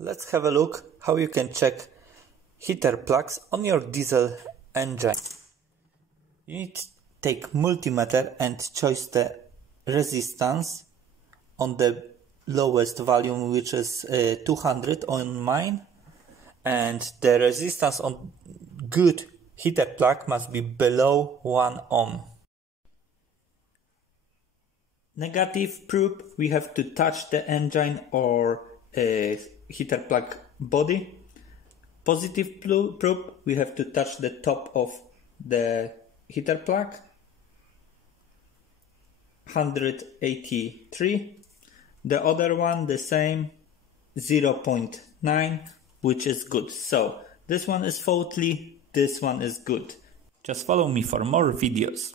Let's have a look how you can check heater plugs on your diesel engine. You need to take multimeter and choose the resistance on the lowest volume, which is 200 on mine, and the resistance on good heater plug must be below 1 ohm. Negative probe, we have to touch the engine or heater plug body. Positive probe, we have to touch the top of the heater plug. 183. The other one the same, 0.9, which is good. So this one is faulty, this one is good. Just follow me for more videos.